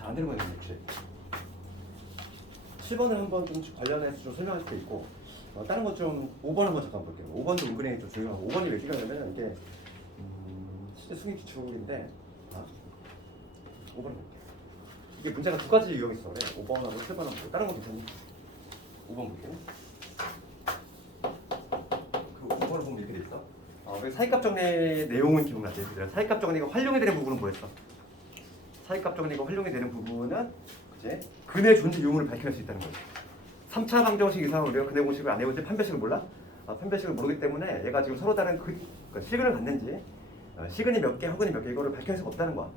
잘 안 되는 거예요, 이렇게. 7번을 한번 좀 관련해서 좀 설명할 수도 있고, 다른 것 좀 5번 한번 잠깐 볼게요. 5번도 은근히 좀 중요하고, 5번이 왜 중요하냐면 이게 실제 수능 기출인데, 5번 볼게요. 이게 문제가 두 가지 유형이 있어. 그래. 5번하고 7번하고 다른 거 괜찮니? 5번 볼게요. 그 5번을 보면 이렇게 돼 있어. 사익값 정리 내용은 기억나지? 사익값 정리가 활용이 되는 부분은 뭐였어? 사익값 정리가 활용이 되는 부분은 그치? 근의 존재 유무를 밝힐 수 있다는 거지. 3차 방정식 이상으로 우리가 근의 공식을 안 해볼 때 판별식을 몰라? 판별식을 모르기 때문에 얘가 지금 서로 다른 그러니까 시근을 갖는지 시근이 몇 개, 허근이 몇 개 이거를 밝힐 수가 없다는 거야.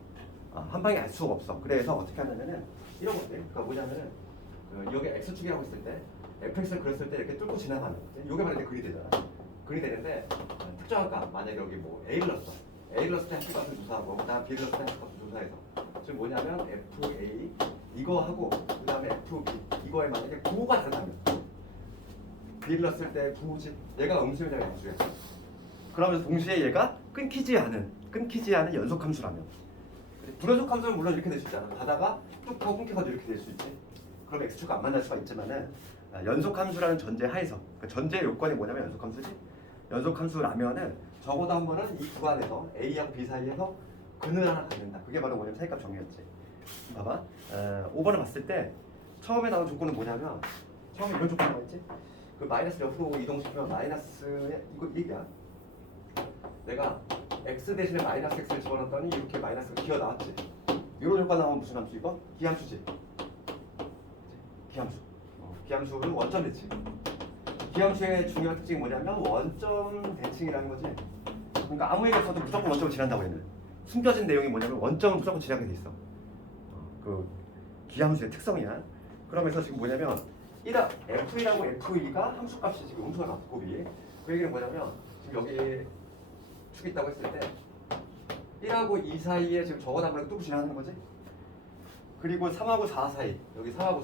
한 방에 알 수가 없어. 그래서 어떻게 하냐면은 이런 건데, 그러니까 뭐냐면은 여기 x축이라고 있을 때 fx를 그렸을 때 이렇게 뚫고 지나가는 거지. 요게 바로 이제 근이 되잖아. 근이 되는데 특정한 값, 만약에 여기 뭐 a를 넣었어. a를 넣었을 때 합값을 조사하고 그다음 b를 넣었을 때 합값을 조사해서 지금 뭐냐면 fa 이거 하고 그다음에 fb 이거에 만약에 부호가 다르다면 b를 넣었을 때 부호지 얘가 음수면적 양수야. 그러면서 동시에 얘가 끊기지 않은 연속 함수라면 불연속 함수는 물론 이렇게 될 수 있잖아. 가다가 뚝 하고 끊겨가지고 이렇게 될 수 있지. 그럼 x축과 안 만날 수가 있지만은 연속 함수라는 전제 하에서 그러니까 전제 요건이 뭐냐면 연속 함수지. 연속 함수라면은 적어도 한 번은 이 구간에서 a하고 b 사이에서 근을 하나 갖는다. 그게 바로 뭐냐면 사익값 정리였지. 봐봐. 5번을 봤을 때 처음에 나온 조건은 뭐냐면 처음에 이런 조건이 나왔지. 그 마이너스 옆으로 이동시키면 마이너스의 이거 얘기야. 내가 x 대신에 마이너스 x를 집어넣었더니 이렇게 마이너스가 기어 나왔지. 이런 효과 나오면 무슨 함수 이거? 기함수지. 기함수. 기함수는 원점 대칭. 기함수의 중요한 특징이 뭐냐면 원점 대칭이라는 거지. 그러니까 아무에게 써도 무조건 원점을 지난다고 했는. 숨겨진 내용이 뭐냐면 원점을 무조건 지나게 돼 있어. 그 기함수의 특성이야. 그러면서 지금 뭐냐면 f1하고 f2가 함수값이 지금 음수가 나왔어. 곱이. 그 얘기는 뭐냐면 지금 여기 축이 있다고 했을 때 1하고 2 사이에 지금 저거 단번에 뚫고 지나가는 거지. 그리고 3하고 4 사이 여기 3하고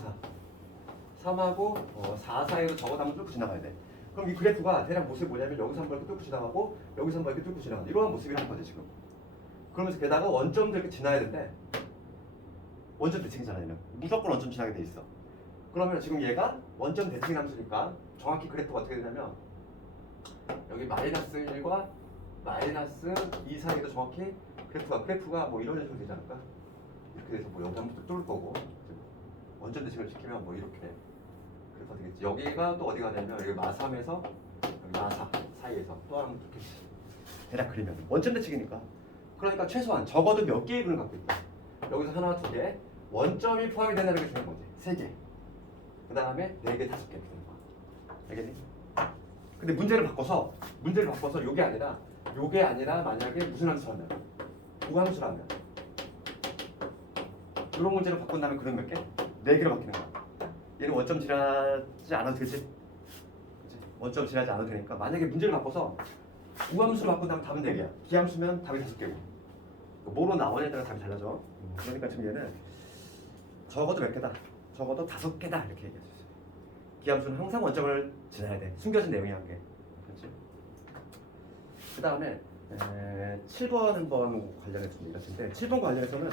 3하고 4 사이로 저거 단번 뚫고 지나가야 돼. 그럼 이 그래프가 대략 모습이 뭐냐면 여기서 한번 이렇게 뚫고 지나가고 여기서 한번 이렇게 뚫고 지나가는 이러한 모습이라는 거지 지금. 그러면서 게다가 원점도 이렇게 지나야 되는데 원점 대칭이잖아. 얘는 무조건 원점 지나게 돼 있어. 그러면 지금 얘가 원점 대칭 함수니까 정확히 그래프가 어떻게 되냐면 여기 마이너스 1과 마이너스 2 사이에도 정확히 그래프가 뭐 이런 식으로 되지 않을까? 이렇게 돼서 뭐 여기 한번 뚫을 거고 원점 대칭을 시키면 뭐 이렇게 그래서 되겠지. 여기가 또 어디 가냐면 여기 마3에서 여기 마4 사이에서 또 하나 이렇게 대략 그리면 원점 대칭이니까 그러니까 최소한 적어도 몇 개의 근을 갖고 있다. 여기서 하나, 두 개 원점이 포함이 된다는 게 중요한 거지. 3개. 그 다음에 4개, 5개 되는 거야. 알겠니? 근데 문제를 바꿔서 요게 아니라 만약에 무슨 함수라면 우함수라면 이런 문제를 바꾼다면 그런 몇 개? 4개로 바뀌는 거야. 얘는 원점 지나지 않아도 되지? 그치? 원점 지나지 않아도 되니까 만약에 문제를 바꿔서 우함수로 바꾼다면 답은 4개야. 기함수면 답이 5개고 뭐로 나오냐에 따라 답이 달라져. 그러니까 지금 얘는 적어도 몇 개다. 적어도 5개다 이렇게 얘기할 수 있어요. 기함수는 항상 원점을 지나야 돼. 숨겨진 내용이 한 개. 그렇지? 그 다음에 7번 한번 관련해서 좀 얘기할 텐데 7번 관련해서는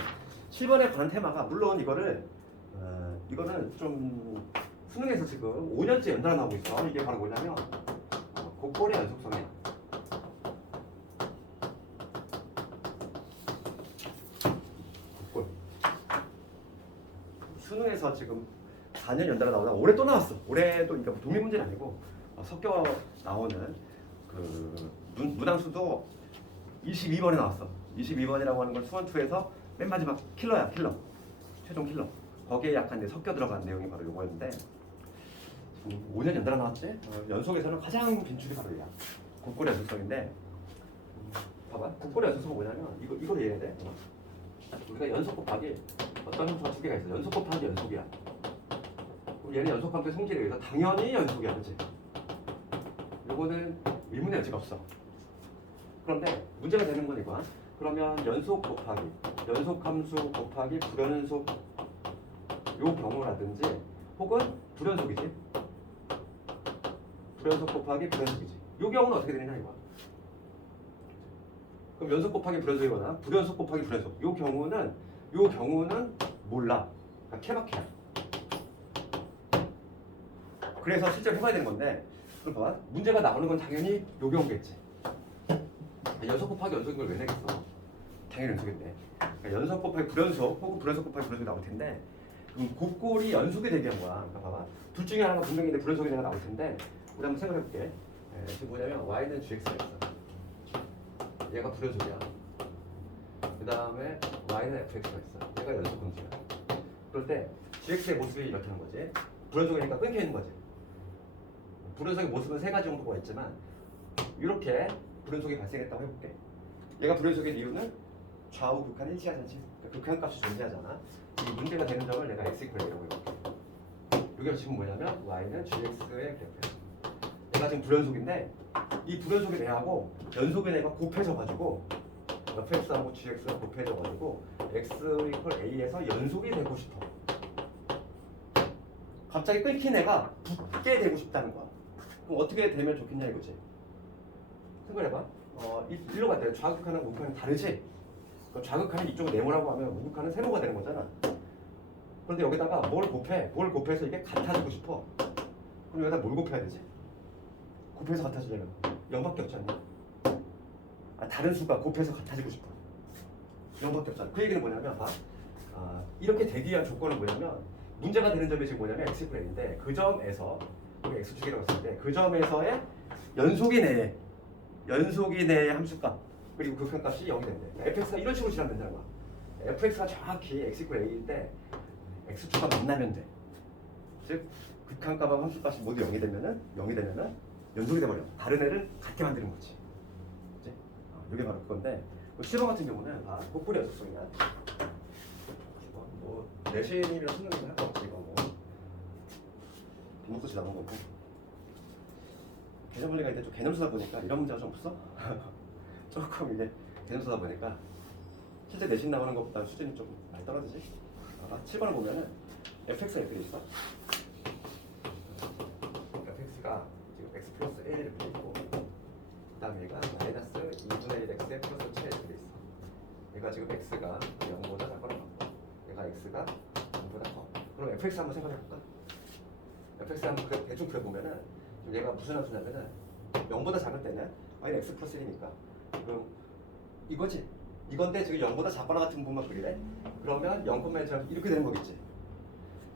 7번에 관한 테마가 물론 이거는 좀 수능에서 지금 5년째 연달아 나오고 있어. 이게 바로 뭐냐면 곡골의 연속성이야. 곡골. 수능에서 지금 4년 연달아 나오다가 올해 또 나왔어. 올해도 그러니까 독립 문제는 아니고 섞여 나오는 그 문항수도 22번에 나왔어. 22번이라고 하는 건 수원2에서 맨 마지막 킬러야. 최종 킬러. 거기에 약간 이제 섞여 들어간 내용이 바로 요거였는데 5년 연달아 나왔지? 연속에서는 가장 빈출이 바로 얘야. 곡골의 연속성인데 봐봐. 곡골의 연속성은 뭐냐면 이걸 이해해야 돼. 우리가 연속 곱하기 어떤 함수가 2개가 있어. 연속 곱하기 연속이야. 그럼 얘는 연속함수의 성질에 의해서 당연히 연속이야. 그렇지? 요거는 의문의 여지가 없어. 그런데 문제가 되는 건 이거야. 그러면 연속 함수 곱하기 불연속 요 경우라든지 혹은 불연속이지. 불연속 곱하기 불연속이지. 요 경우는 어떻게 되느냐 이거야. 그럼 연속 곱하기 불연속이거나 불연속 곱하기 불연속 요 경우는 몰라. 그러니까 케바케야. 그래서 실제로 해봐야 되는 건데, 그럼 봐. 문제가 나오는 건 당연히 요게 오겠지. 연속 곱하기 연속인 걸 왜 내겠어? 당연히 연속인데. 그러니까 연속 곱하기 불연속 혹은 불연속 곱하기 불연속이 나올 텐데, 그럼 곱골이 연속이 되게 한 거야. 그러니까 봐봐. 둘 중에 하나가 분명히 있는데 불연속이 내가 나올 텐데, 우리 한번 생각해 볼게. 지금 뭐냐면 y는 gx가 있어. 얘가 불연속이야. 그 다음에 y는 fx가 있어. 얘가 연속 공식이야. 그럴 때 gx의 모습이 이렇게 하는 거지. 불연속이니까 끊겨 있는 거지. 불연속의 모습은 세 가지 정도가 있지만 이렇게 불연속이 발생했다고 해볼게. 얘가 불연속의 이유는 좌우 극한 일치하지 않지. 그러니까 극한값이 존재하잖아. 이 문제가 되는 점을 내가 x 이라고 해볼게. 여기가 지금 뭐냐면 y는 gx의 그래프야. 얘가 지금 불연속인데 이 불연속의 내하고 연속의 내가 곱해져가지고 fx하고 gx가 곱해져가지고 x 이퀄 a에서 연속이 되고 싶어. 갑자기 끊긴 애가 붙게 되고 싶다는 거야. 그럼 어떻게 되면 좋겠냐 이거지. 생각해봐. 일로 갔다 좌극하는 우극하는 다르지? 좌극하는 이쪽을 네모라고 하면 우극하는 세모가 되는 거잖아. 그런데 여기다가 뭘 곱해? 뭘 곱해서 이게 같아지고 싶어. 그럼 여기다 뭘 곱해야 되지? 곱해서 같아지려면 0밖에 없지 않냐? 다른 수가 곱해서 같아지고 싶어. 0밖에 없잖아. 그 얘기는 뭐냐면 이렇게 되기 위한 조건은 뭐냐면 문제가 되는 점이 지금 뭐냐면 x 플 a인데 그 점에서 여기 x 축이라고 했을 때 그 점에서의 연속이 내의 함수값 그리고 극한값이 0이 된대. fx가 이런 식으로 지나면 된다는 거야. fx가 정확히 x 플 a일 때 x축과 만나면 돼. 즉 극한값하고 함수값이 모두 0이 되면은 연속이 돼버려. 다른 애를 같게 만드는 거지. 그치? 이게 바로 그건데 7번 같은 경우는 곱골이 연속성이야. 뭐 내신이랑 수능이랑 할 거 없지 이거 뭐 빈목소치 나온 거고 개념 분리가 이제 좀 개념 쓰다 보니까 이런 문제가 좀 없어? 조금 이게 개념 쓰다 보니까 실제 내신 나오는 것보다 수준이 좀 많이 떨어지지? 7번을 보면은 fx가 이렇게 돼 있어. fx가 지금 x 플러스 1 이렇게 돼 있고 그 다음에 얘가 마이너스 2분의 1 x에 플러스 7 이렇게 돼 있어. 얘가 지금 x가 0보다 작거나 같고 얘가 x가 0보다 커. 그럼 fx 한번 생각해 볼까? fx 한번 대충 그려보면은 얘가 무슨 함수냐면은 0보다 작을 때는 y는 x 플러스 1이니까 그럼 이거지. 이건데 지금 0보다 작거나 같은 부분만 그리래? 그러면 0,1처럼 이렇게 되는 거겠지.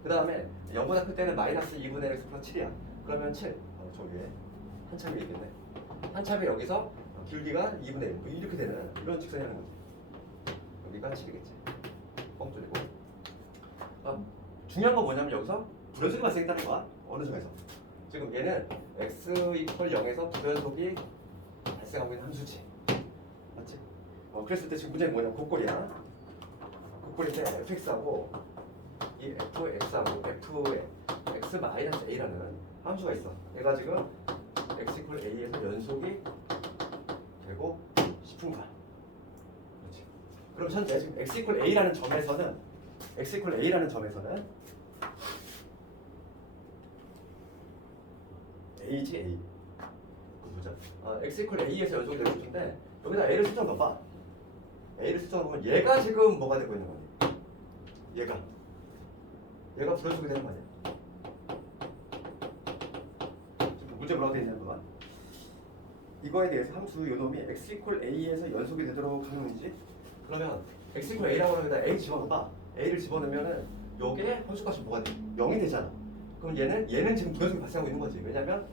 그 다음에 0보다 클 때는 마이너스 2분의 x 플러스 7이야. 그러면 7. 저 위에 한참이 있겠네. 한참이 여기서 길기가 2분의 1. 이렇게 되는 이런 직선이 하는 거지. 여기가 7이겠지. 뻥 뚫리고. 중요한 건 뭐냐면 여기서 불연속이 발생했다는 거야. 어느 점에서. 지금 얘는 x 이퀄 0에서 불연속이 발생하고 있는 함수지. 맞지? 그랬을 때 지금 문제는 뭐냐면 곱골이야. 곱골인데 fx하고 이 fx하고 f의 x 마이너스 a라는 함수가 있어. 얘가 지금 x 이퀄 a에서 연속이 되고 싶은 거야. 그렇지. 그럼 현재 지금 x 이퀄 a라는 점에서는 a지 a. 보자. x 이퀄 a에서 연속이 되고 싶은데 여기다 a를 수정 넣어봐. a를 수정 넣으면 얘가 지금 뭐가 되고 있는 거니? 얘가 불연속이 되는 거 아니야? 문제 뭐라고 되어 있냐면 봐봐. 이거에 대해서 함수 요놈이 x 이퀄 a에서 연속이 되도록 하는 건지 그러면 x 이퀄 a라고 하면 여기다 a 집어넣어봐. a를 집어넣으면은 여기에 함수값이 뭐가 돼? 0이 되잖아. 그럼 얘는 지금 불연속이 발생하고 있는 거지. 왜냐면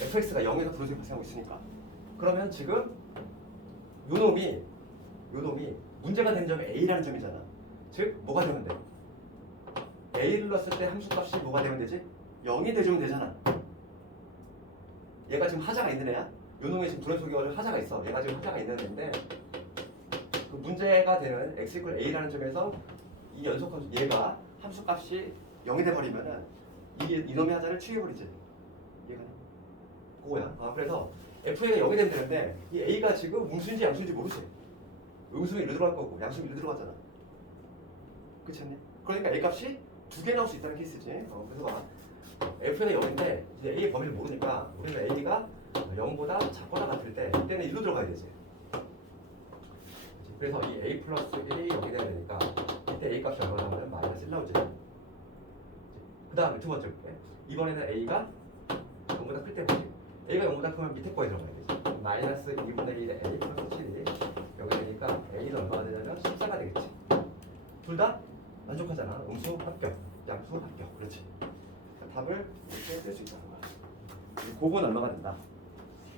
fx가 0에서 불연속이 발생하고 있으니까. 그러면 지금 요놈이 문제가 되는 점이 a라는 점이잖아. 즉 뭐가 되면 돼? a를 넣었을 때 함수값이 뭐가 되면 되지? 0이 돼주면 되잖아. 얘가 지금 하자가 있는 애야. 요놈이 지금 불연속이 가지고 하자가 있어. 얘가 지금 하자가 있는 애인데 그 문제가 되는 x 이퀄 a라는 점에서 이 연속함수 얘가 함수값이 0이 돼버리면은 이놈의 하자를 취해버리지. 얘가 그거야. 그래서 f가 0이 되면 되는데 이 a가 지금 음수인지 양수인지 모르지. 음수는 1로 들어갈 거고 양수는 1로 들어가잖아. 그렇지 않니? 그러니까 a 값이 두 개 나올 수 있다는 케이스지. 그래서 봐. f가 0인데 이제 a의 범위를 모르니까 우리는 a가 0보다 작거나 같을 때 이때는 1로 들어가야 되지. 그래서 이 a 플러스 1이 0이 돼야 되니까 이때 a 값이 얼마 나오냐면 다음에 두 번째 볼게. 이번에는 a가 0보다 클 때 볼게. a가 0보다 크면 밑에 거에 들어가야 되지. 마이너스 2분의 1의 a 플러스 7이 여기 되니까 a는 얼마가 되냐면 14가 되겠지. 둘 다 만족하잖아. 음수 합격, 양수 합격. 그렇지. 답을 이렇게 낼 수 있다는 거야. 곱은 얼마가 된다?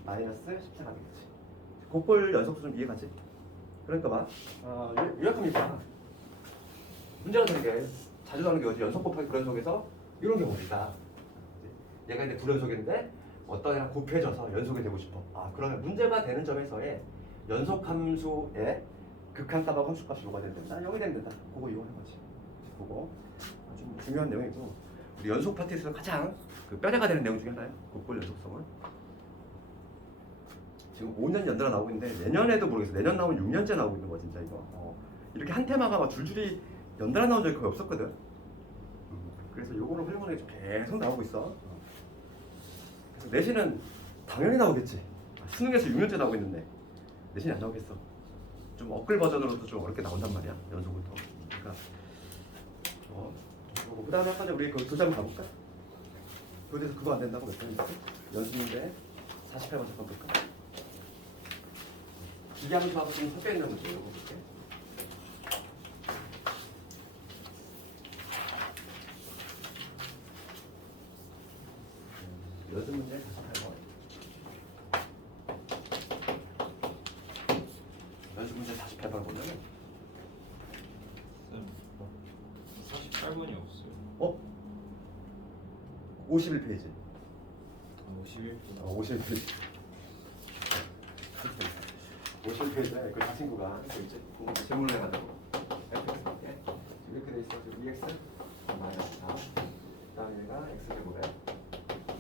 마이너스 14가 되겠지. 곱볼 연속수 좀 이해가지? 그러니까 봐. 요약합니다. 문제가 되는 게 자주 나오는 게 어디 연속 곱하기 불연속에서 이런 경우니까 얘가 이제 불연속인데 어떤 애랑 곱해져서 연속이 되고 싶어. 그러면 문제가 되는 점에서의 연속 함수의 극한값하고 함수값이 뭐가 되면 된다? 0이 되면 된다. 그거 이용하는 거지. 그거 아주 중요한 내용이고 우리 연속 파트에서 가장 그 뼈대가 되는 내용 중에 하나예요. 곱볼 연속성은. 지금 5년 연달아 나오고 있는데 내년에도 모르겠어. 내년 나오면 6년째 나오고 있는 거야 진짜 이거. 이렇게 한 테마가 막 줄줄이 연달아 나온 적이 거의 없었거든. 그래서 요거는 활용하는 게 계속 나오고 있어. 그래서 내신은 당연히 나오겠지. 수능에서 6년째 나오고 있는데 내신이 안 나오겠어. 좀 업글 버전으로도 좀 어렵게 나온단 말이야. 연속부터. 그러니까 그 다음에 아까 우리 그 도장 가볼까? 그래서 그거 안 된다고 몇 번 했지? 연습 문제 48번 잠깐 볼까? 기계함수하고 좀 섞여 있는 문제 이거 볼게. 연습 문제 48번. 연습 문제 48번 보면은 48번이 없어요. 51페이지. 51분. 51페이지. 51페이지에 그 친구가 이제 질문을 해가지고 fx에 이렇게 돼 있어. 지금 2x 마이너스 4. 그다음에 얘가 x 제곱에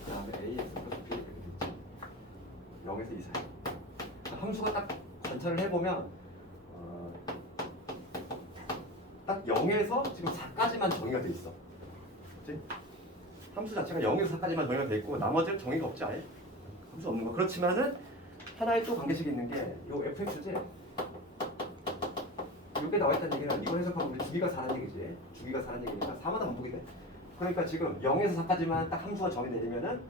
그다음에 ax 플러스 b 이렇게 돼 있지. 0에서 2 사이. 함수가 딱 관찰을 해보면 딱 0에서 지금 4까지만 정의가 돼 있어. 그렇지? 함수 자체가 0에서 4까지만 정의가 돼 있고 나머지는 정의가 없지 아예. 함수 없는 거. 그렇지만은 하나의 또 관계식이 있는 게 요 fx지. 이게 나와 있다는 얘기는 이거 해석하면 우리 주기가 4라는 얘기지. 주기가 4라는 얘기니까 4마다 반복이 돼. 그러니까 지금 0에서 4까지만 딱 함수가 정의되면은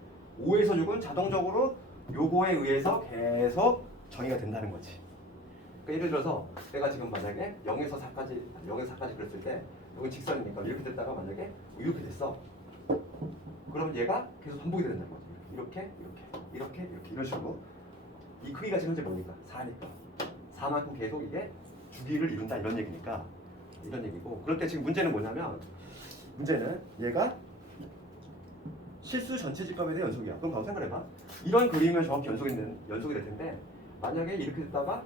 5에서 6은 자동적으로 요거에 의해서 계속 정의가 된다는 거지. 그러니까 예를 들어서 내가 지금 만약에 0에서 4까지 그랬을 때 여기 직선이니까 이렇게 됐다가 만약에 이렇게 됐어. 그러면 얘가 계속 반복이 된다는 거지. 이렇게 이런 식으로. 이 크기가 지금 현재 뭡니까? 4니까. 4만큼 계속 이게 주기를 이룬다 이런 얘기니까 이런 얘기고. 그럴 때 지금 문제는 뭐냐면 문제는 얘가 실수 전체 집합에 대한 연속이야. 그럼 바로 생각해봐. 이런 그림은 정확히 연속이 될 텐데 만약에 이렇게 됐다가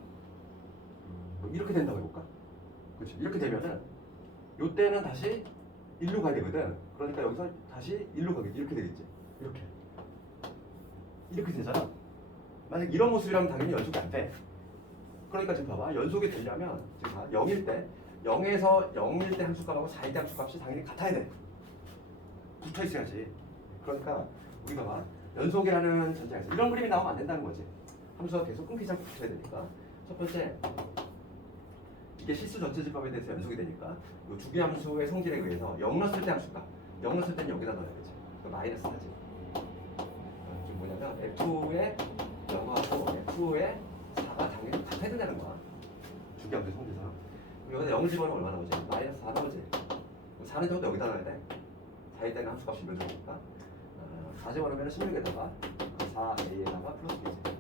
이렇게 된다고 해볼까? 그렇지. 이렇게 되면은 요때는 다시 1로 가야 되거든. 그러니까 여기서 다시 1로 가겠지. 이렇게 되겠지. 이렇게 되잖아. 만약 이런 모습이라면 당연히 연속이 안 돼. 그러니까 지금 봐봐. 연속이 되려면 지금 봐. 0일 때 0일 때 함수값하고 4일 때 함수값이 당연히 같아야 돼. 붙어 있어야지. 그러니까 우리가 봐. 연속이라는 전제에서 이런 그림이 나오면 안 된다는 거지. 함수가 계속 끊기지 않고 붙어야 되니까. 첫 번째, 이게 실수 전체 집합에 대해서 연속이 되니까 이 주기함수의 성질에 의해서 0 넣었을 때 함수값 0 넣었을 때는 여기다 넣어야지. 그 마이너스 하지. 지금 뭐냐면 F2의 0하고 F2의 4가 당연히 같아야 된다는 거야. 주기함수의 성질상. 여기다 0 집어넣으면 얼마 나오지? 마이너스 4 나오지. 4는 적어도 여기다 넣어야 돼. 4일 때는 함수값이 면적이니까 4 집어넣으면 16에다가 4a에다가 플러스 b지.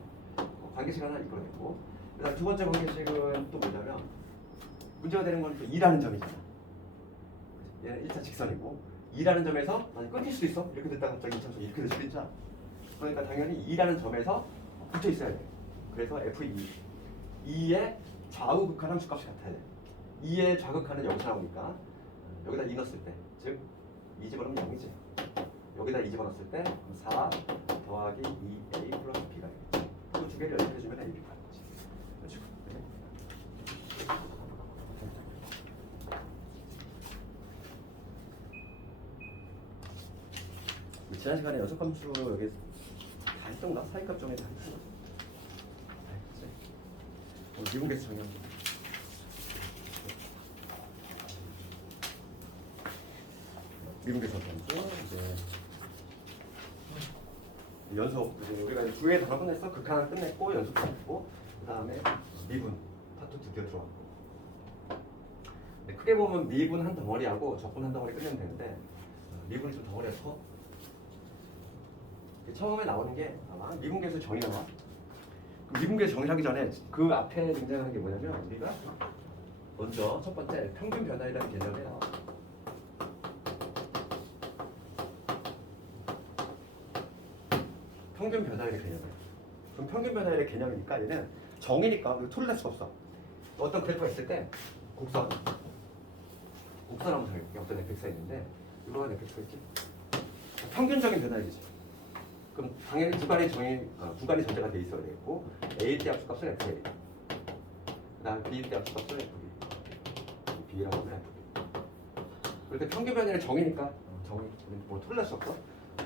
관계식 하나 이끌어냈고, 그다음 두 번째 관계식은 또 뭐냐면 문제가 되는 건 2라는 점이잖아. 얘는 1차 직선이고 2라는 점에서 만약 끊길 수도 있어. 이렇게 됐다가 갑자기 2차선 이렇게 될 수도 있잖아. 그러니까 당연히 2라는 점에서 붙어 있어야 돼. 그래서 F2 2의 좌우 극한 함수값이 같아야 돼. 2의 좌극한은 여기서 나오니까 여기다 2 넣었을 때, 즉 2 집어넣으면 0이지. 여기다 2 집어넣었을 때 4 더하기 2a 플러스 b가 되겠지. 그 두 개를 연결해주면 a, b가 되는 거지. 이런 식으로. 지난 시간에 연속함수 여기 다 했던가? 사이값 정리 다 했던 거지. 미분계수 정리한 거. 미분계수 변수 이제 연속 이제 우리가 두 개 다 끝냈어. 극한 끝냈고 연속 끝냈고 그 다음에 미분 파트 드디어 들어왔고. 네, 크게 보면 미분 한 덩어리하고 적분 한 덩어리 끝내면 되는데 미분이 좀 덩어리가 커. 처음에 나오는 게 아마 미분계수 정의 나와. 그 미분계수 정의하기 전에 그 앞에 등장하는 게 뭐냐면 우리가 먼저 첫 번째 평균 변화이라는 개념이 나와. 평균 변화율의 개념이야. 그럼 평균 변화율의 개념이니까 얘는 정의니까 툴을 낼 수가 없어. 어떤 그래프가 있을 때 곡선 한번 정해볼게. 어떤 fx가 있는데 이러한 fx가 있지. 평균적인 변화율이지. 그럼 당연히 구간이 전제가 돼 있어야 되겠고 a 때 합수값은 fa, 그다음 b 때 합수값은 fb, b라고 하면 fb. 그렇게 평균 변화율의 정의니까 정의 뭐 툴을 낼 수 없어.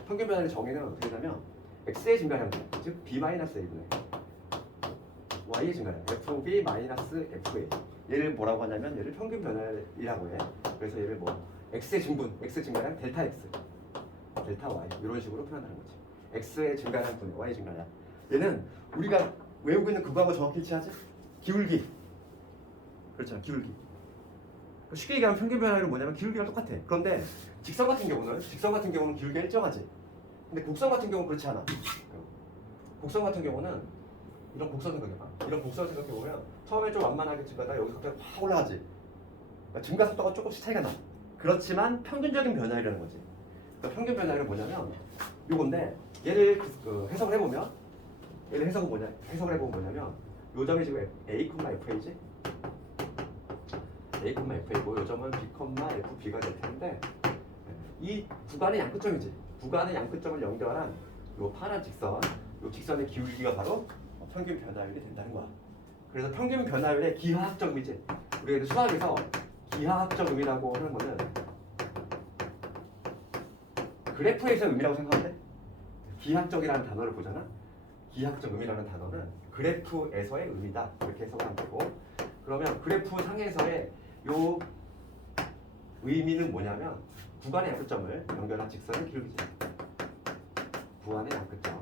평균 변화율의 정의는 어떻게 되냐면 x의 증가량, 즉 b-a분의 y의 증가량, fb-fa. 얘를 뭐라고 하냐면 얘를 평균 변화율이라고 해. 그래서 얘를 뭐 x의 증분, x 증가량 델타 x, 델타 y 이런 식으로 표현하는 거지. x의 증가량 분의 y의 증가량. 얘는 우리가 외우고 있는 그거하고 정확히 일치하지? 기울기. 그렇잖아, 기울기. 쉽게 얘기하면 평균 변화율은 뭐냐면 기울기랑 똑같아. 그런데 직선 같은 경우는 기울기가 일정하지. 근데 곡선 같은 경우는 그렇지 않아. 곡선 같은 경우는 이런 곡선 생각해봐. 이런 곡선 생각해보면 처음에 좀 완만하게 증가하다 여기서 갑자기 확 올라가지. 그러니까 증가 속도가 조금씩 차이가 나. 그렇지만 평균적인 변화율이라는 거지. 그러니까 평균 변화율은 뭐냐면 요건데 얘를 해석을 해보면 해석을 해보면 뭐냐면 요 점이 지금 a, fa지. a, fa고 요 점은 b, fb가 될 텐데 이 구간의 양끝점이지. 구간의 양끝점을 연결한 요 파란 직선, 요 직선의 기울기가 바로 평균 변화율이 된다는 거야. 그래서 평균 변화율의 기하학적 의미지. 우리가 수학에서 기하학적 의미라고 하는 거는 그래프에서 의미라고 생각하는데 기하학적이라는 단어를 보잖아. 기하학적 의미라는 단어는 그래프에서의 의미다. 이렇게 해석하면 되고 그러면 그래프 상에서의 요 의미는 뭐냐면 구간의 양끝점을 연결한 직선의 기울기지. 구간의 양끝점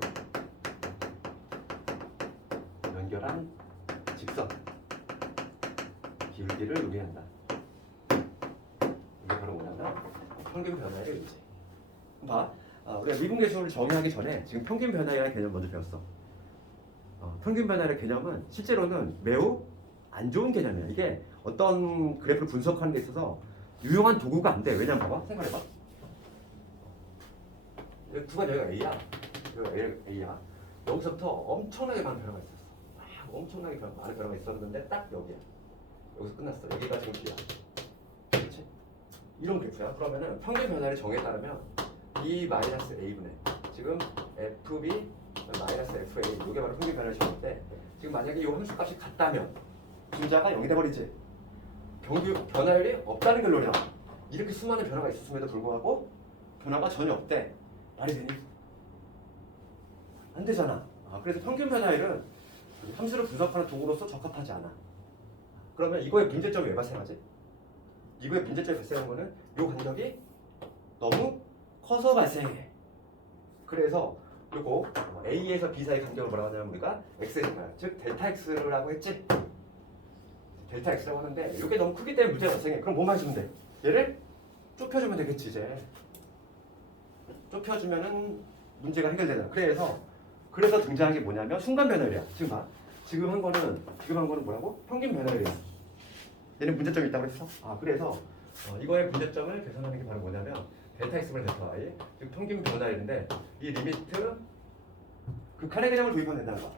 연결한 직선 기울기를 의미한다. 이게 바로 뭐냐면 평균 변화의 의미지. 봐, 우리가 미분계수를 정의하기 전에 지금 평균 변화의 개념 먼저 배웠어. 평균 변화의 개념은 실제로는 매우 안 좋은 개념이야. 이게 어떤 그래프를 분석하는 데 있어서 유용한 도구가 안 돼. 왜냐면 봐봐, 생각해봐. 구간 여기가 A야. 여기가 A야. 여기서부터 엄청나게 많은 변화가 있었어. 엄청나게 많은 변화가 있었는데 딱 여기야. 여기서 끝났어. 여기가 지금 B야. 그렇지? 이런 그래프야. 그러면은 평균 변화의 정의에 따르면 B-A분의 지금 FB-FA 이게 바로 평균 변화의 정의인데 지금 만약에 이 함수값이 같다면 분자가 0이 돼버리지. 변화율이 없다는 결론이야. 이렇게 수많은 변화가 있었음에도 불구하고 변화가 전혀 없대. 말이 되니? 안 되잖아. 그래서 평균 변화율은 함수를 분석하는 도구로서 적합하지 않아. 그러면 이거의 문제점이 왜 발생하지? 이거의 문제점이 발생한 거는 이 간격이 너무 커서 발생해. 그래서 요거 A에서 B 사이 간격을 뭐라고 하냐면 우리가 X의 증가, 즉 델타 X라고 했지? 델타 X라고 하는데 이게 너무 크기 때문에 문제가 발생해. 그럼 뭐만 해주면 돼? 얘를 좁혀주면 되겠지 이제. 좁혀주면은 문제가 해결되잖아. 그래서 등장한 게 뭐냐면 순간 변화율이야. 지금 봐. 지금 한 거는 뭐라고? 평균 변화율이야. 얘는 문제점이 있다고 그랬어? 그래서 이거의 문제점을 개선하는 게 바로 뭐냐면 델타 X분의 델타 Y, 즉 평균 변화율인데 이 리미트 극한의 개념을 도입하면 된다는 거야.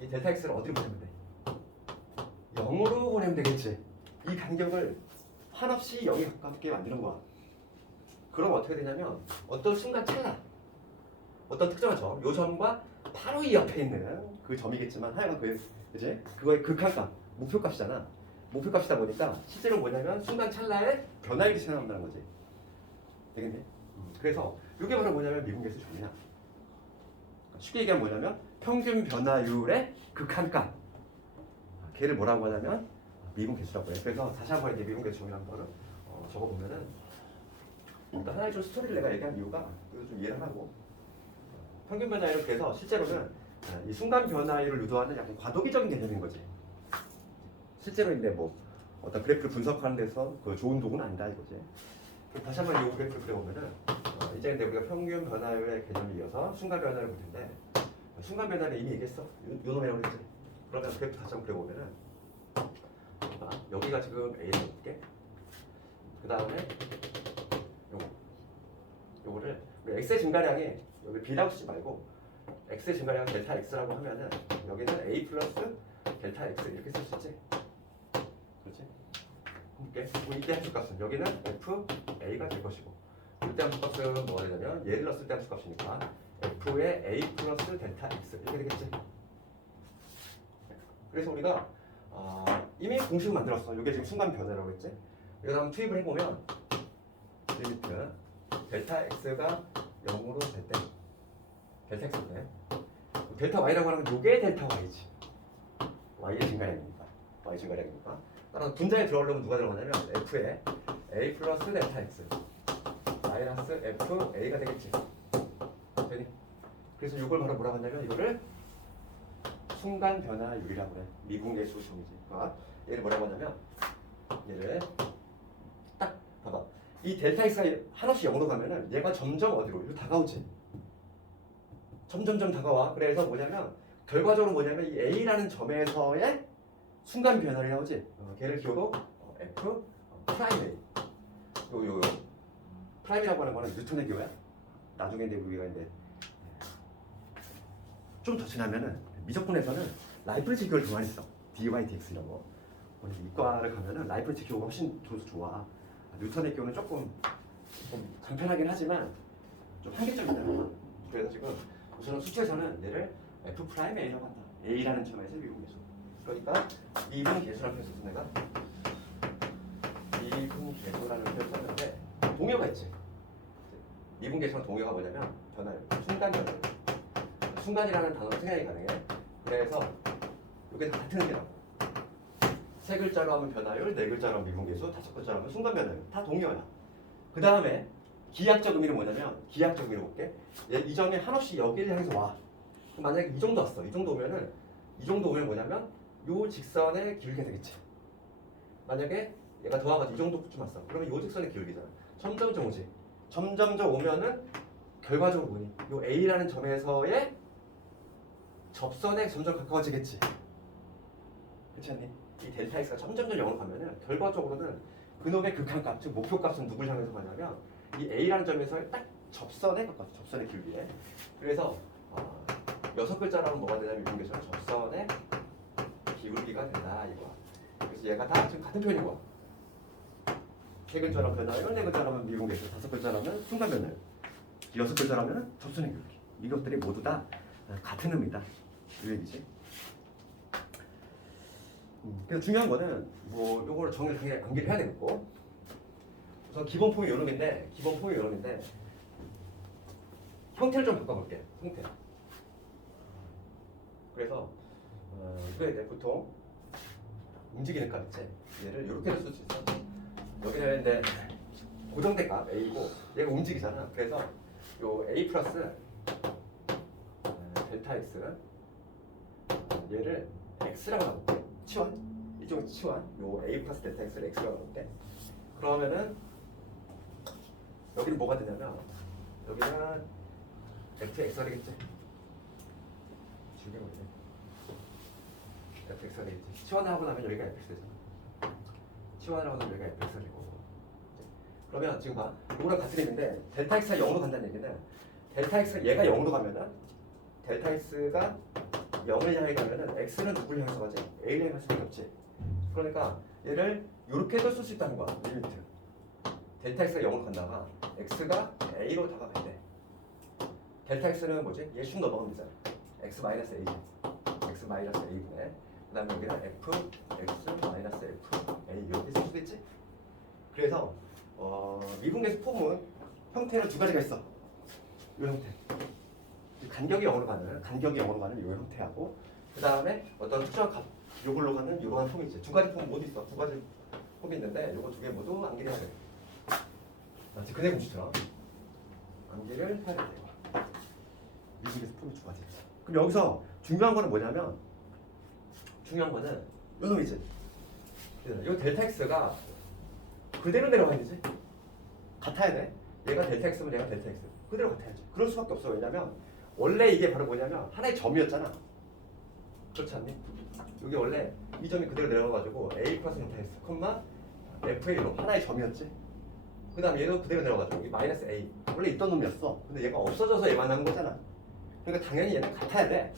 이 델타 X를 어디로 보내면 돼? 0으로 보내면 되겠지. 이 간격을 한없이 0에 가깝게 만드는 거야. 그럼 어떻게 되냐면 어떤 순간 찰나 어떤 특정한 점, 요 점과 바로 이 옆에 있는 그 점이겠지만 하여간 그지? 그거의 극한값, 목표값이잖아. 목표값이다 보니까 실제로 뭐냐면 순간 찰나에 변화율이 생겨난다는 거지. 되겠니? 그래서 이게 바로 뭐냐면 미분계수 정의야. 쉽게 얘기하면 뭐냐면 평균 변화율의 극한값. 걔를 뭐라고 하냐면 미분계수라고 해. 그래서 다시 한번 이제 미분계수 정의라는 거를 적어보면은 일단 하나의 좀 스토리를 내가 얘기한 이유가 이거 좀 이해를 하고 평균 변화율은 그래서 실제로는 이 순간 변화율을 유도하는 약간 과도기적인 개념인 거지. 실제로 근데 뭐 어떤 그래프를 분석하는 데서 그 좋은 도구는 아니다 이거지. 다시 한번 이 그래프를 그려보면은 이제 근데 우리가 평균 변화율의 개념에 이어서 순간 변화율을 볼 텐데 순간 변화는 이미 얘기했어. 요 놈이라고 그랬지. 그러면 그래프 다시 한번 그려보면은 여기가 지금 A를 볼게. 그 다음에 요거를 우리 X의 증가량이 여기 B라고 쓰지 말고 X의 증가량 델타 X라고 하면은 여기는 A 플러스 델타 X 이렇게 쓸 수 있지. 그렇지? 볼게. 이때 함수값은 여기는 F A가 될 것이고 이때 함수값은 뭐가 되냐면 얘를 넣었을 때 함수값이니까 F의 A 플러스 델타 X 이렇게 되겠지. 그래서 우리가 이미 공식을 만들었어. 이게 지금 순간 변화라고 했지. 이거 한번 투입을 해보면 리미트 델타 X가 0으로 될 때 델타 X인데 델타 Y라고 하는 건 이게 델타 Y지. Y의 증가량입니다. Y 증가량이니까 따라서 분자에 들어가려면 누가 들어가냐면 F에 A 플러스 델타 X 마이너스 F A가 되겠지. 되니? 그래서 이걸 바로 뭐라고 하냐면 이거를 순간 변화율이라고 해. 미분계수 정의지. 얘를 뭐라고 하냐면 얘를 딱 봐봐. 이 델타 X가 하나씩 0으로 가면은 얘가 점점 어디로? 이리로 다가오지. 점점점 다가와. 그래서 뭐냐면 결과적으로 뭐냐면 이 A라는 점에서의 순간 변화를 나오지. 걔를 기호로 F 프라임 A. 요 프라임이라고 하는 거는 뉴턴의 기호야. 나중에 이제 우리가 이제 좀 더 지나면은 미적분에서는 라이프리지 기호를 더 많이 써. dydx 이런 거. 이과를 가면은 라이프리지 기호가 훨씬 좋아. 뉴턴의 기호는 조금 간편하긴 하지만 좀 한계점이잖아. 그래서 지금 우선은 수치에서는 얘를 f 프라임 a라고 한다. a라는 점에서 미분계수. 그러니까 미분계수라는 표현을 써서 내가 미분계수라는 표현을 썼는데 동요가 있지. 미분계수랑 동요가 뭐냐면 변화율, 순간 변화율. 순간이라는 단어로 생각이 가능해. 그래서 이게 다 같은 의미라고. 세 글자로 하면 변화율, 네 글자로 하면 미분계수, 다섯 글자로 하면 순간 변화율. 다 동요야. 그 다음에 기하학적 의미는 뭐냐면 기하학적 의미를 볼게. 이 점이 한없이 여기를 향해서 와. 그럼 만약에 이 정도 왔어. 이 정도 오면 뭐냐면 요 직선의 기울기가 되겠지. 만약에 얘가 더 와가지고 이 정도쯤 왔어. 그러면 요 직선의 기울기잖아. 점점점 오지. 점점점 오면은 결과적으로 뭐니? 요 A라는 점에서의 접선에 점점 가까워지겠지. 그렇지 않니? 이 델타 X가 점점점 0으로 가면은 결과적으로는 그놈의 극한값, 즉 목표값은 누굴 향해서 가냐면 이 A라는 점에서의 딱 접선에 가까워져. 접선의 기울기에. 그래서 6글자라면 뭐가 되냐면 미분계수는 접선의 기울기가 된다 이거야. 그래서 얘가 다 지금 같은 표현이고 세 글자라면 변화율, 네 글자라면 미분계수, 다섯 글자라면 순간 변화율, 6글자라면 접선의 기울기. 이것들이 모두 다 같은 의미다. 이 얘기지. 그래서 중요한 거는 뭐 요거를 정리를 암기를 해야 되겠고 우선 기본 폼이 요놈인데 형태를 좀 바꿔볼게. 형태. 그래서 이거에 대해 보통 움직이는 값 있지. 얘를 이렇게도 쓸 수 있어. 여기는 이제 고정된 값 A고 얘가 움직이잖아. 그래서 요 A 플러스 델타 X 얘를 X라고 나볼게. 치환. 이쪽은 치환. 요 A 플러스 델타 X를 X라고 나볼게. 그러면은 여기는 뭐가 되냐면 여기는 FX가 되겠지. 중요한 거지. FX가 되겠지. 치환을 하고 나면 여기가 FX 되잖아. 치환을 하고 나면 여기가 FX가 되고. 그러면 지금 봐. 이거랑 같은 의미인데 델타 X가 0으로 간다는 얘기는 델타 X가 얘가 0으로 가면은 델타 X가 0을 향해 가면은 X는 누구를 향해서 가지? A를 향할 수밖에 없지. 그러니까 얘를 이렇게도 쓸 수 있다는 거야. 리미트. 델타 X가 0으로 간다가 X가 A로 다가간대. 델타 X는 뭐지? 얘 슉 넘어가면 되잖아. X 마이너스 A지. X 마이너스 A분의 그 다음에 여기는 F, X 마이너스 F, A 이렇게 쓸 수도 있지. 그래서 미분계수 폼은 형태는 두 가지가 있어. 이 형태. 간격이 0으로 가는 이 형태하고 그 다음에 어떤 특정한 값 요걸로 가는 이러한 폼이 있지. 두 가지 폼 모두 있어. 두 가지 폼이 있는데 요거 두 개 모두 암기해야 돼. 마치 근해 공식처럼 관계를 해야 돼요. 미분계수 폼이 두 가지. 그럼 여기서 중요한 거는 뭐냐면 중요한 거는 요 놈이지. 요 델타 x가 그대로 내려가야 되지. 같아야 돼. 얘가 델타 x면 얘가 델타 x. 그대로 같아야지. 그럴 수밖에 없어. 왜냐면 원래 이게 바로 뭐냐면 하나의 점이었잖아. 그렇지 않니? 여기 원래 이 점이 그대로 내려가가지고 a 플러스 델타 x, fA로 하나의 점이었지. 그 다음 얘도 그대로 내려가지고 여기 마이너스 a. 원래 있던 놈이었어. 근데 얘가 없어져서 얘 만난 거잖아. 그러니까 당연히 얘는 같아야 돼.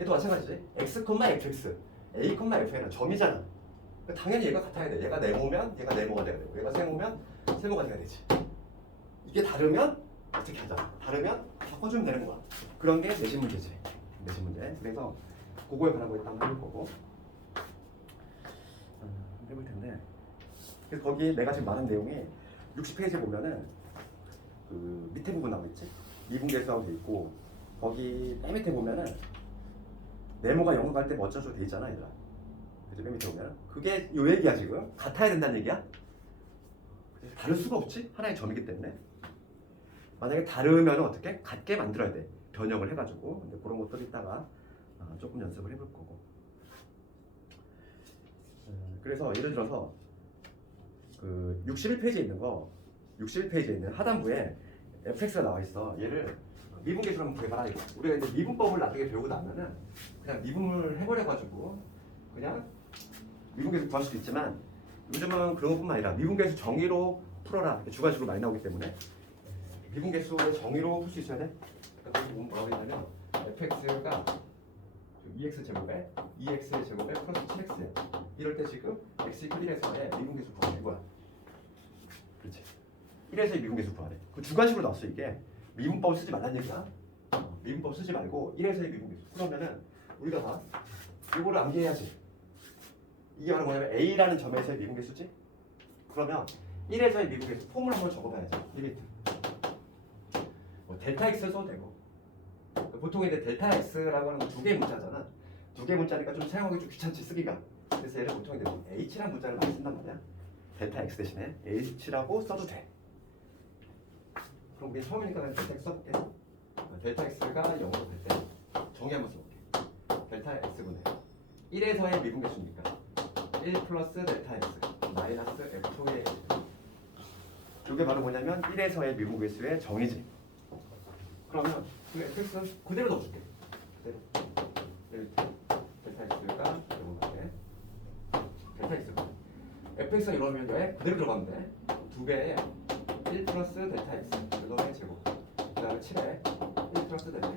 얘도 마찬가지지. x, fx, a, f는 점이잖아. 그러니까 당연히 얘가 같아야 돼. 얘가 네모면 얘가 네모가 돼야 되고 얘가 세모면 세모가 돼야 되지. 이게 다르면 어떻게 하자. 다르면 바꿔주면 되는 거야. 그런 게 내신 문제지. 내신 문제. 그래서 그거에 관한 거 일단 해볼 거고 해볼 텐데 그래서 거기 내가 지금 말한 내용이 60페이지에 보면은 그 밑에 부분 나와 있지. 미분계수하고 돼 있고 거기 맨 밑에 보면은 네모가 0으로 갈 때 뭐 어쩌고 돼 있잖아 얘들아. 그죠? 맨 밑에 보면은 그게 요 얘기야. 지금 같아야 된다는 얘기야. 다를 수가 없지. 하나의 점이기 때문에. 만약에 다르면 어떻게? 같게 만들어야 돼. 변형을 해가지고. 근데 그런 것들 이따가 조금 연습을 해볼 거고. 그래서 예를 들어서 그 61페이지에 있는 거 61페이지에 있는 하단부에 fx가 나와 있어. 얘를 미분계수로 한번 구해봐라 이거. 우리가 이제 미분법을 나중에 배우고 나면은 그냥 미분을 해버려가지고 그냥 미분계수 구할 수도 있지만 요즘은 그런 것뿐만 아니라 미분계수 정의로 풀어라 이렇게 주관식으로 많이 나오기 때문에 미분계수의 정의로 풀 수 있어야 돼. 그러니까 거기 보면 뭐라고 했냐면 fx가 2x 제곱에 2x 제곱에 플러스 7x 이럴 때 지금 x 1에서의 미분계수 구하는 거야. 그렇지. 1에서의 미분계수 구하래. 그 주관식으로 나왔어 이게. 미분법을 쓰지 말라는 얘기야. 미분법 쓰지 말고 1에서의 미분계수. 그러면은 우리가 봐. 이거를 암기해야지. 이게 바로 뭐냐면 a라는 점에서의 미분계수지. 그러면 1에서의 미분계수 폼을 한번 적어봐야지. 리미트. 뭐 델타 x 써도 되고. 보통 이제 델타 x라고 하는 건 두 개의 문자잖아. 두 개의 문자니까 좀 사용하기 좀 귀찮지 쓰기가. 그래서 얘를 보통 이제 h라는 문자를 많이 쓴단 말이야. 델타 x 대신에 h라고 써도 돼. 그럼 우리 처음이니까 델타 x 써볼게. 델타 x가 0으로 될 때 정의 한번 써볼게. 델타 x분의 1에서의 미분계수니까 1 플러스 델타 x 마이너스 f의 이게 바로 뭐냐면 1에서의 미분계수의 정의지. 그러면 그 fx 그대로 넣어줄게. 그대로. 델타 x가 0으로 될 때 델타 x fx가 이러면 여에 그대로 들어가면 돼. 두 배에 1 플러스 델타 x 그놈의 제곱 그 다음에 7에 1 플러스 델타 x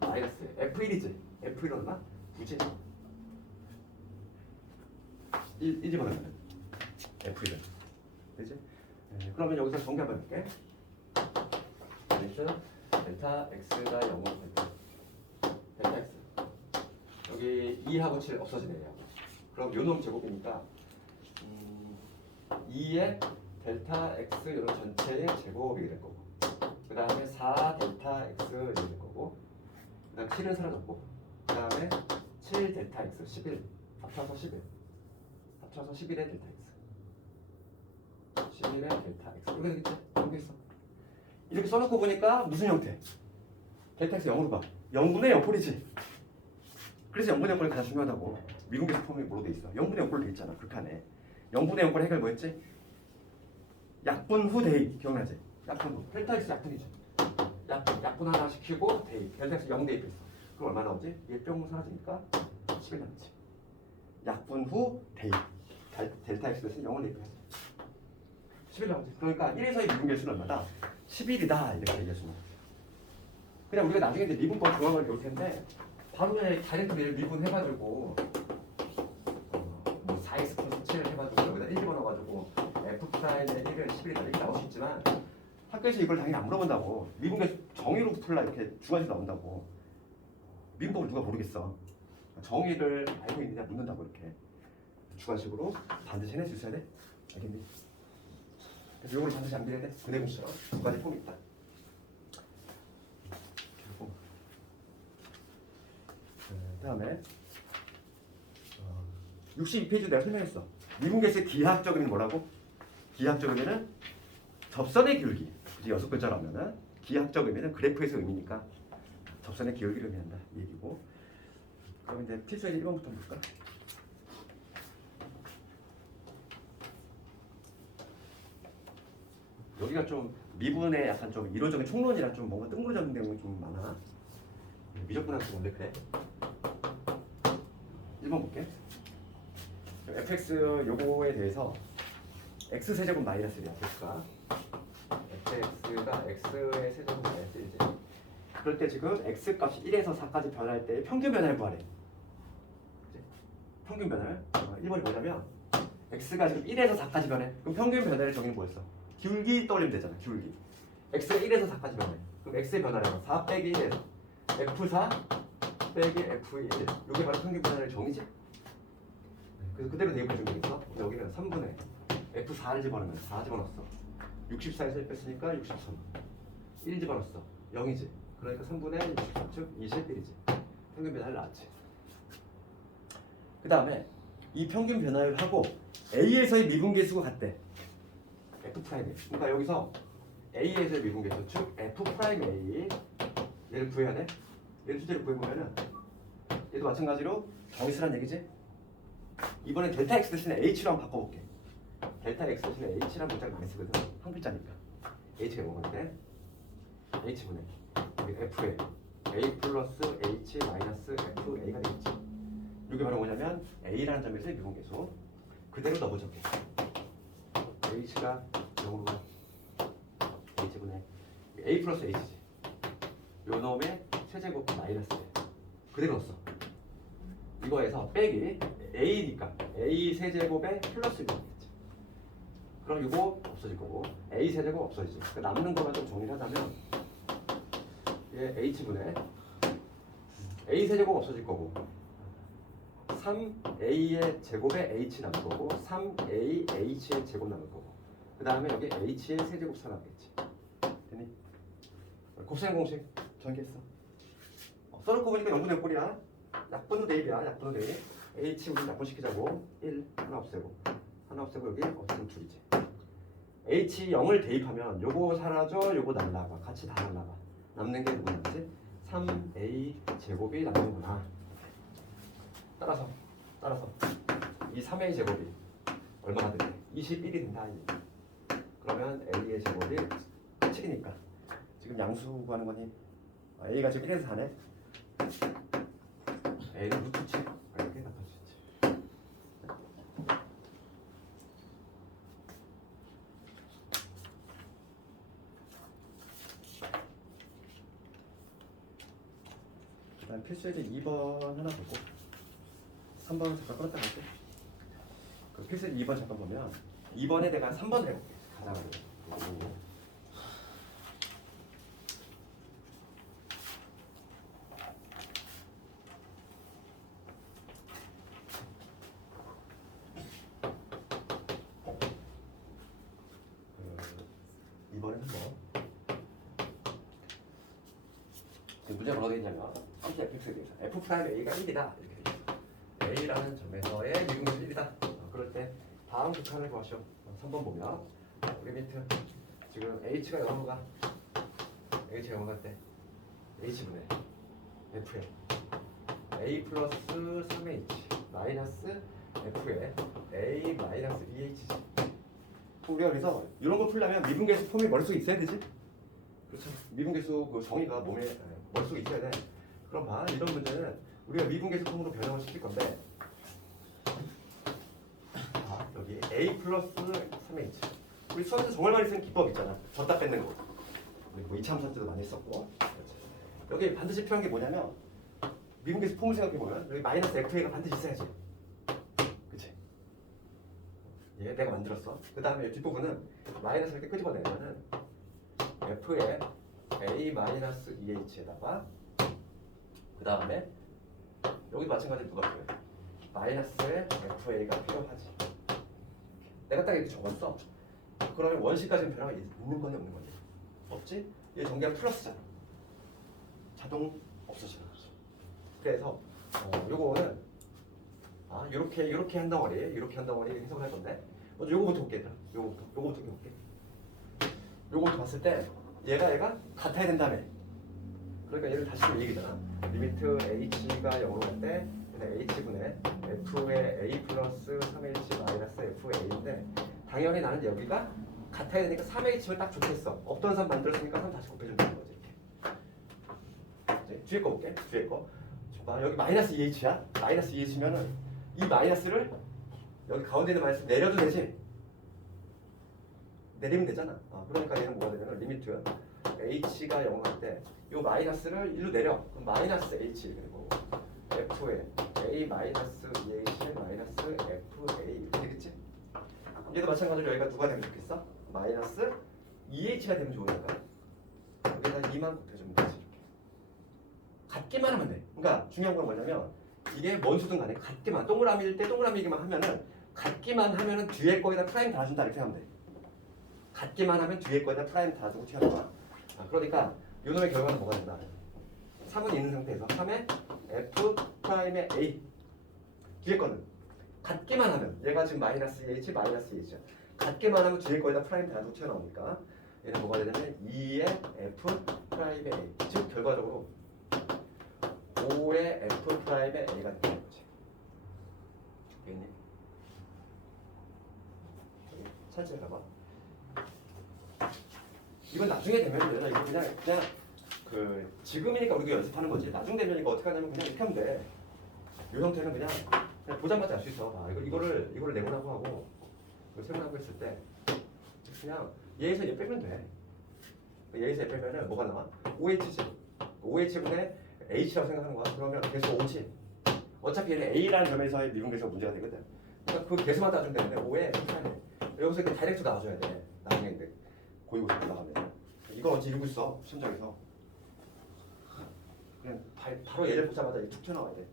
마이너스 f1이지. f1 얼마? 9지. 1 집어넣으면 f1은 되지? 그러면 여기서 정리 한번 해볼게. 델타 x가 0으로 될 때 델타 x 여기 2하고 7 없어지네요. 그럼 요놈 제곱이니까 2의 델타 x 요놈 전체의 제곱이 될 거고 그 다음에 4 델타 x 이렇게 될 거고 그 다음 7은 사라졌고 그 다음에 7 델타 x 11 합쳐서 11 합쳐서 11의 델타 x 11의 델타 x 이렇게 되겠지? 이렇게 있어. 이렇게 써놓고 보니까 무슨 형태? 델타 x 0으로 봐. 0분의 0꼴이지. 그래서 0분의 0꼴이 가장 중요하다고. 미분계수 폼이 뭐로 돼 있어? 0분의 0꼴로 돼 있잖아. 극한에. 0분의 0꼴 해결 뭐였지? 약분 후 대입 기억나지? 약분 후. 델타 x 약분이지. 약분 하나 시키고 대입. 델타 x 0 대입했어. 그럼 얼마 나오지? 얘 뿅 사라지니까 11 남지. 약분 후 대입. 델타 x 대신 0을 대입해야지. 11 나오지. 그러니까 1에서의 미분계수는 얼마다? 11이다 이렇게 얘기했습니다. 그냥 우리가 나중에 이제 미분법 조항을 배울 텐데 바로 그냥 다이렉트 미분해가지고 뭐 4x 플러스 7을 해가지고 여기다 1 집어넣어가지고 f 프라임의 1을 11이다 이렇게 나올 수 있지만 학교에서 이걸 당연히 안 물어본다고. 미분계수 정의로 풀라 이렇게 주관식으로 나온다고. 미분법을 누가 모르겠어. 정의를 알고 있느냐 묻는다고 이렇게 주관식으로 반드시 해낼 수 있어야 돼. 알겠니? 그래서 이걸 반드시 암기해야 돼. 근해 공식처럼 두 가지 폼이 있다. 다음에 62페이지 내가 설명했어. 미분계수의 기하학적 의미는 뭐라고? 기하학적 의미는 접선의 기울기. 굳이 6글자로 하면은 기하학적 의미는 그래프에서 의미니까 접선의 기울기를 의미한다 이 얘기고. 그럼 이제 필수의 1번부터 볼까? 여기가 좀 미분의 약간 좀 이론적인 총론이라 좀 뭔가 뜬구러잡는 내용이 좀 많아. 미적분학도 뭔데 그래? 1번 볼게. fx 요거에 대해서 x 세제곱 마이너스 1이야. fx가 x의 세제곱 마이너스 1이지. 그럴 때 지금 x 값이 1에서 4까지 변할 때 평균 변화를 구하래. 그치? 평균 변화를 1번이 뭐냐면 x가 지금 1에서 4까지 변해. 그럼 평균 변화를 정의는 뭐였어? 기울기 떠올리면 되잖아. 기울기. x가 1에서 4까지 변해. 그럼 x의 변화량은 4 빼기 1에서 f4 빼기 f1. 이게 바로 평균 변화를 정의지. 그래서 그대로 대입해 주면 되겠어. 여기는 3분의 f4를 집어넣으면 4 집어넣었어. 64에서 1 뺐으니까 63. 1 집어넣었어. 0이지. 그러니까 3분의 63 즉 21이지. 평균 변화를 나왔지. 그 다음에 이 평균 변화를 하고 A에서의 미분계수가 같대. F 프라임. 그러니까 여기서 A에서의 미분계수 즉 F 프라임 A 얘를 구해야 돼. 얘를 실제로 구해보면은 얘도 마찬가지로 정의수란 얘기지. 이번엔 델타 X 대신에 H로 한번 바꿔볼게. 델타 X 대신에 H라는 문자를 많이 쓰거든. 한 글자니까. H가 뭐건데? H분의 F에 A 플러스 H 마이너스 FA가 되겠지. 이게 바로 뭐냐면 A라는 점에서의 미분계수. 그대로 넣어보죠. H가 0으로 가. H분의 A 플러스 H지. 요 놈의 세제곱 마이너스 그대로 넣었어. 이거에서 빼기 A니까 A 세제곱에 플러스 1이 되겠지. 그럼 이거 없어질 거고 A 세제곱 없어지지. 그러니까 남는 거만 좀 정리를 하자면 얘 H분의 A 세제곱 없어질 거고 3A의 제곱에 H 남을 거고 3AH의 제곱 남을 거고 그 다음에 여기 H의 세제곱 남겠지. 됐니? 곱셈 공식 전개했어. 써놓고 보니까 0분의 꼴이야. 약분도 대입이야. 약분도 대입. H 우리 약분시키자고 1 하나 없애고 여기 없으면 2이지. H 0을 대입하면 요거 사라져 요거 날라가 같이 다 날라가. 남는 게 누구 남지? 3A 제곱이 남는구나. 따라서 이 3A 제곱이 얼마가 되냐? 21이 된다. 그러면 A의 제곱이 7이니까 지금 양수 구하는 거니 A가 지금 1에서 4네. A는 루트 7 이렇게 나타낼 수 있지. 일단 필수예제 2번 하나 보고 3번 잠깐 끌었다 갈게. 그 필수예제 2번 잠깐 보면 2번에 내가 3번을 해볼게. 가장 이번에는 뭐 지금 문제가 뭐가 되겠냐면 함께 fx에 대해서 f 프라임 a가 1이다 이렇게 돼 있어. a라는 점에서의 미분계수 1이다. 그럴 때 다음 극한을 구하시오. 3번 보면 우리 밑에 지금 h가 0으로 가. h가 0으로 갈 때 h분의 f에 a 플러스 3h 마이너스 f에 a 마이너스 2h지. 우리가 그래서 이런 거 풀려면 미분계수 폼이 머릿속에 있어야 되지? 그렇죠. 미분계수 그 정의가 몸에 머릿속에 있어야 돼. 그럼 봐. 이런 문제는 우리가 미분계수 폼으로 변형을 시킬 건데 여기 A 플러스 3H 우리 수학에서 정말 많이 쓰는 기법 있잖아. 줬다 뺏는 거. 우리 뭐 2차 함수 때도 많이 썼고. 여기 반드시 필요한 게 뭐냐면 미분계수 폼을 생각해보면 여기 마이너스 FA가 반드시 있어야지. 그치? 얘 내가 만들었어. 그 다음에 뒷부분은 마이너스 이렇게 끄집어내면은 F에 A 마이너스 2H에다가 그 다음에 여기도 마찬가지로 누가 필요해? 마이너스에 FA가 필요하지. 내가 딱 이렇게 적었어. 그러면 원식까지는 변화가 있는 건지 없는 건지? 없지? 얘 전개가 플러스잖아. 자동 없어지는 거지. 그래서 요거는 요렇게 한 덩어리 해석을 할 건데 먼저 요거부터 볼게. 얘들아. 요거부터 볼게. 요거부터 봤을 때 얘가 같아야 된다며. 그러니까 얘를 다시 좀 얘기잖아. 리미트 h가 0으로 갈 때 h분의 f의 a 플러스 3h 마이너스 fa인데 당연히 나는 여기가 같아야 되니까 3h면 딱 좋겠어. 없던 3 만들었으니까 3 다시 곱해주면 되는 거지. 이렇게. 이제 뒤에 거 볼게. 뒤에 거. 봐, 여기 마이너스 2h야. 마이너스 2h면은 이 마이너스를 여기 가운데 있는 마이너스 내려도 되지. 내리면 되잖아. 그러니까 얘는 뭐가 되냐면 리미트 h가 0 할 때 이 마이너스를 1로 내려. 그럼 마이너스 h 이렇게 되고 f에 a 마이너스 2h 마이너스 fa 이렇게 되겠지? 얘도 마찬가지로 여기가 누가 되면 좋겠어? 마이너스 2h가 되면 좋으니까 여기다 2만 곱해주면 되지. 이렇게. 같기만 하면 돼. 그러니까 중요한 건 뭐냐면 이게 뭔 수든 간에 같기만 동그라미일 때 동그라미기만 하면은 같기만 하면은 뒤에 거에다 프라임 달아준다 이렇게 하면 돼. 같기만 하면 뒤에 거에다 프라임 달아주고 튀어나와. 그러니까 요놈의 결과는 뭐가 된다? 3은 있는 상태에서 3의 f 프라임의 a 뒤에 거는 같기만 하면 얘가 지금 마이너스 2h 마이너스 2h야. 같기만 하면 뒤에 거에다 프라임 달아주고 튀어나오니까 얘는 뭐가 되냐면 2의 f 프라임의 a 즉 결과적으로 5의 f 프라임의 a가 되는 거지. 되겠니? 천천히 가봐. 이건 나중에 되면 되나? 이거 그냥 그 지금이니까 우리가 연습하는 거지. 나중 되면 이거 어떻게 하냐면 그냥 이렇게 하면 돼. 이 형태는 그냥 보자마자 알 수 있어. 봐. 이거를 네모나고 하고 이거 세모나고 했을 때 그냥 얘에서 얘 빼면 돼. 얘에서 얘 빼면은 뭐가 나와? 5h지. 5h분의 h라고 생각하는 거야. 그러면 계수 5지. 어차피 얘는 a라는 점에서의 미분 계수가 문제가 되거든. 그러니까 그 계수만 따주면 되는데 5에 여기서 이렇게 다이렉트 나와줘야 돼. 나중에 이제 고위고사 올라가면 이걸 언제 이루고 있어 시험장에서 그냥 바로 얘를 보자마자 툭 튀어나와야 돼.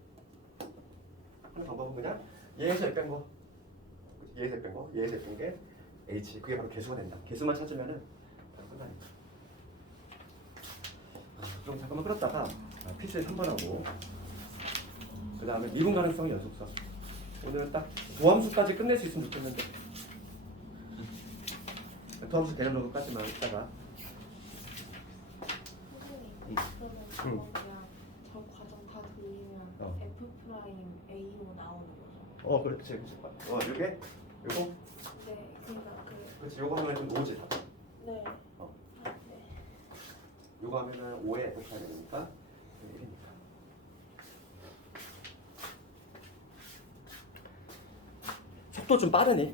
하는 방법은 그냥 얘에서 뺀 거, 얘에서 뺀 거, 얘에서 뺀 게 h 그게 바로 개수가 된다. 개수만 찾으면은 바로 끝나니까. 그럼 잠깐만 끌었다가 필수에 3번 하고 그 다음에 미분 가능성 연속성. 오늘은 딱 도함수까지 끝낼 수 있으면 좋겠는데. 도함수 개념 정도까지만 했다가 선생님, 그러면 그냥 저 과정 다 돌리면 f 프라임 a로 나오는 거죠? 그렇지. 요게 요거 네, 그러니까 그렇지. 요거 하면 좀 오지. 네. 어. 네. 요거 하면은 5에 F 해야 되니까 1이니까. 속도 좀 빠르니?